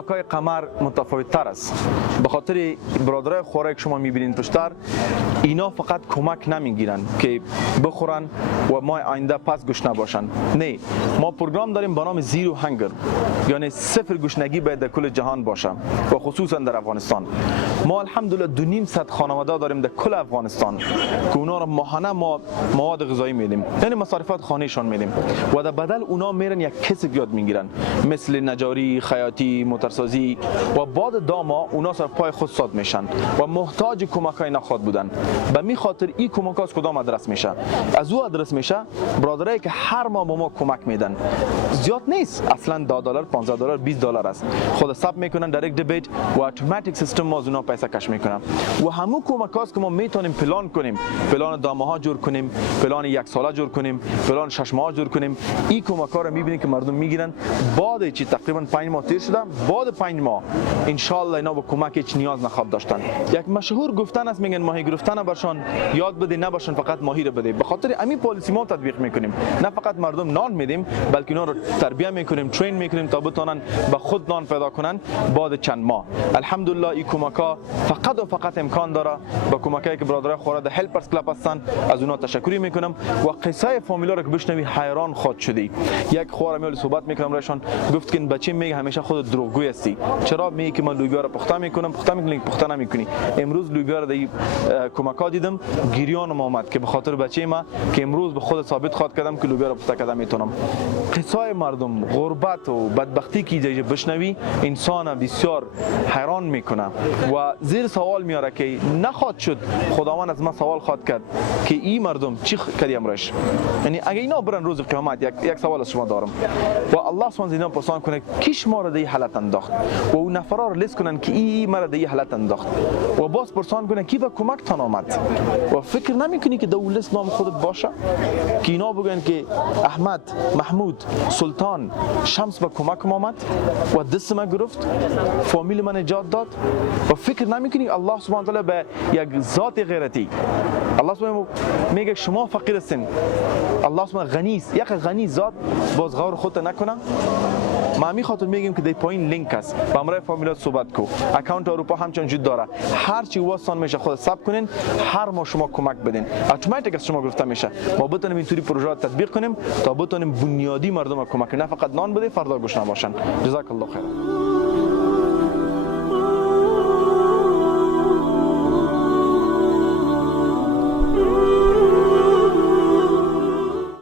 کمک‌های قمر متفاوت‌تر است. به خاطر برادرای خوراک شما می‌بینید پشتر، اینا فقط کمک نمیگیرن که بخورن و ما آینده پس گوش نباشن. نه، ما پروگرام داریم به نام زیرو هنگر، یعنی صفر گشنگی باید در کل جهان باشه و خصوصا در افغانستان. ما الحمدلله 2.5 خانواده داریم در کل افغانستان که اونا را ماهانه ما مواد غذایی میدیم، یعنی مصارفات خانهشان میدیم و در بدل اونا میرن یک کسب یاد میگیرن، مثل نجاری، خیاطی، موتورسازی و بعد داما اونا سر پای خود ساد میشن و محتاج کمکای نخواد بودن. به می خاطر این کمک از کدام آدرس میشه؟ از او آدرس میشه برادرایی که هر ماه به ما کمک میدن. زیاد نیست، اصلا $10 $15 $20 است. خود حساب میکنن در یک دبیت و اتوماتیک سیستم ما از اونا پیسه کش میکنن و همون کمکاست که ما میتونیم پلان کنیم، پلان دامه ها جور کنیم، پلان 1 ساله جور کنیم، پلان 6 ماه جور کنیم. این کمک‌ها رو میبینید که مردم میگیرن. بعد چی تقریبا 5 ماه تیر شده، بعد 5 ماه ان شاء الله اینا به کمک هیچ نیاز نخواد داشتن. یک مشهور گفتن است، میگن ماهی گرفتن برشان یاد بده، نباشن فقط ماهی رو بده. به خاطر همین پالیسی ما تطبیق میکنیم، نه فقط مردم نان میدیم بلکه اینا رو تربیت میکنیم، ترین میکنیم تا بتونن به خود نان پیدا کنن بعد چند ماه. الحمدلله این کمک‌ها فقط و فقط امکان داره با کمکایی که برادرای خورد هلپرز کلاب هستن. از اونها تشکر میکنم و قصه فامیلا رو که بشنوی حیران خود شدی. یک خور میول صحبت میکنم راشون، گفت که این بچه میگه همیشه خود دروغگوی هستی، چرا میگی که من لوبیا رو پخته میکنم؟ پخته میکنی، پخته نمیکنی. امروز لوبیا رو در کمک‌ها دیدم، گریانم آمد که به خاطر بچه ما که امروز به خود ثابت خواد کردم که لوبیا رو پخته کردم میتونم. قصه مردم غربت و بدبختی که اینجا بشنوی انسان بسیار حیران میکنه و زیر سوال میاره که نخواد شد خداوند از ما سوال خواد کرد که این مردم چی کردی امرش. یعنی اگه اینا برن روز قیامت، یک سوال از شما دارم و الله سبحانه اینا پرسان کنه کی شما را در این حالت انداخت و اون نفرا رو لیست کنن که این مرا در این حالت انداخت و باز پرسان کنه کی به کمک تان آمد و فکر نمیکنی که در اون لیست نام خودت باشه که اینا بگن که احمد، محمود، سلطان، شمس به کمک آمد و دست ما گرفت، فامیل من نجات داد. و فکر نمیکنی الله سبحانه تعالی به یک ذات غیرتی، الله سبحانه میگه شما فقیر هستین، الله سبحانه غنی است، یک غنی ذات باز غور خودت نکنه. ما همین خاطر میگیم که در پایین لینک است، با همراه فامیلات صحبت کو. اکانت اروپا همچنان وجود داره، هر چی واسطان میشه خود حساب کنین، هر ما شما کمک بدین اتوماتیک از شما گرفته میشه. ما بتونیم اینطوری پروژه تطبیق کنیم تا بتونیم بنیادی مردم کمک، نه فقط نان بده فردا گوش نباشن. جزاک الله خیر.